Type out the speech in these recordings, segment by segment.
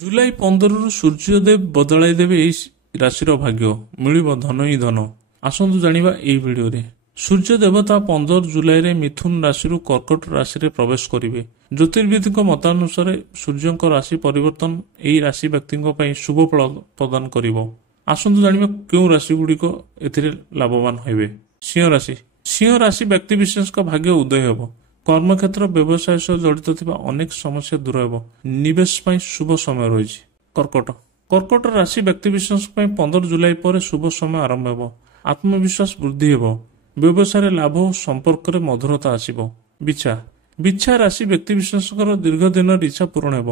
ଜୁଲାଇ 15ରୁ ସୂର୍ଯ୍ୟଦେବ ବଦଳାଇ ଦେବେ ଏହି ରାଶିର ଭାଗ୍ୟ, ମିଳିବ ଧନ ହିଁ ଧନ। ଆସନ୍ତୁ ଜାଣିବା ଏହି ଭିଡିଓରେ। ସୂର୍ଯ୍ୟ ଦେବତା 15 ଜୁଲାଇରେ ମିଥୁନ ରାଶିରୁ କର୍କଟ ରାଶିରେ ପ୍ରବେଶ କରିବେ। ଜ୍ୟୋତିର୍ବିଦଙ୍କ ମତାନୁସାରେ ସୂର୍ଯ୍ୟଙ୍କ ରାଶି ପରିବର୍ତ୍ତନ ଏହି ରାଶି ବ୍ୟକ୍ତିଙ୍କ ପାଇଁ ଶୁଭ ଫଳ ପ୍ରଦାନ କରିବ। ଆସନ୍ତୁ ଜାଣିବା କେଉଁ ରାଶି ଗୁଡ଼ିକ ଏଥିରେ ଲାଭବାନ ହେବେ। ସିଂହ ରାଶି। ସିଂହ ରାଶି ବ୍ୟକ୍ତିବିଶେଷଙ୍କ ଭାଗ୍ୟ ଉଦୟ ହେବ। କର୍ମକ୍ଷେତ୍ର ବ୍ୟବସାୟ ସହ ଜଡ଼ିତ ଥିବା ଅନେକ ସମସ୍ୟା ଦୂର ହେବ। ନିବେଶ ପାଇଁ ଶୁଭ ସମୟ ରହିଛି। କର୍କଟ। କର୍କଟ ରାଶି ବ୍ୟକ୍ତିବିଶେଷଙ୍କ ପାଇଁ 15 ଜୁଲାଇ ପରେ ଶୁଭ ସମୟ ଆରମ୍ଭ ହେବ। ଆତ୍ମବିଶ୍ୱାସ ବୃଦ୍ଧି ହେବ। ବ୍ୟବସାୟରେ ଲାଭ ଓ ସମ୍ପର୍କରେ ମଧୁରତା ଆସିବ। ବିଛା। ବିଛା ରାଶି ବ୍ୟକ୍ତିବିଶେଷଙ୍କର ଦୀର୍ଘ ଦିନର ଇଚ୍ଛା ପୂରଣ ହେବ।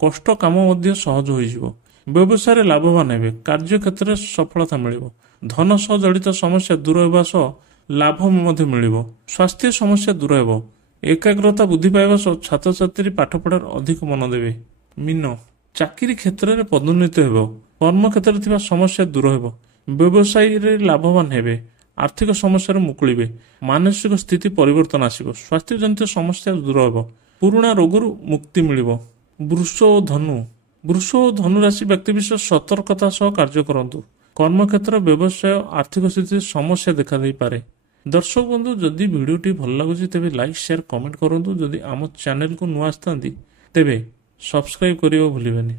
କଷ୍ଟ କାମ ମଧ୍ୟ ସହଜ ହୋଇଯିବ। ବ୍ୟବସାୟରେ ଲାଭବାନ ହେବେ। କାର୍ଯ୍ୟକ୍ଷେତ୍ରରେ ସଫଳତା ମିଳିବ। ଧନ ସହ ଜଡ଼ିତ ସମସ୍ୟା ଦୂର ହେବା ସହ ଲାଭ ମଧ୍ୟ ମିଳିବ। ସ୍ୱାସ୍ଥ୍ୟ ସମସ୍ୟା ଦୂର ହେବ। ଏକାଗ୍ରତା ବୃଦ୍ଧି ପାଇବା ସହ ଛାତ୍ରଛାତ୍ରୀ ପାଠପଢ଼ାରେ ଅଧିକ ମନ ଦେବେ। ମୀନ। ଚାକିରି କ୍ଷେତ୍ରରେ ପଦୋନ୍ନତି ହେବ। କର୍ମକ୍ଷେତ୍ରରେ ଥିବା ସମସ୍ୟା ଦୂର ହେବ। ବ୍ୟବସାୟରେ ଲାଭବାନ ହେବେ। ଆର୍ଥିକ ସମସ୍ୟାରୁ ମୁକୁଳିବେ। ମାନସିକ ସ୍ଥିତି ପରିବର୍ତ୍ତନ ଆସିବ। ସ୍ୱାସ୍ଥ୍ୟଜନିତ ସମସ୍ୟା ଦୂର ହେବ। ପୁରୁଣା ରୋଗରୁ ମୁକ୍ତି ମିଳିବ। ବୃଷ ଓ ଧନୁ। ବୃଷ ଓ ଧନୁ ରାଶି ବ୍ୟକ୍ତିବିଶେଷ ସତର୍କତା ସହ କାର୍ଯ୍ୟ କରନ୍ତୁ। କର୍ମକ୍ଷେତ୍ର, ବ୍ୟବସାୟ, ଆର୍ଥିକ ସ୍ଥିତିରେ ସମସ୍ୟା ଦେଖାଦେଇପାରେ। ଦର୍ଶକ ବନ୍ଧୁ, ଯଦି ଭିଡ଼ିଓଟି ଭଲ ଲାଗୁଛି ତେବେ ଲାଇକ୍, ସେୟାର, କମେଣ୍ଟ କରନ୍ତୁ। ଯଦି ଆମ ଚ୍ୟାନେଲକୁ ନୂଆ ଆସିଥାନ୍ତି ତେବେ ସବସ୍କ୍ରାଇବ୍ କରିବାକୁ ଭୁଲିବେନି।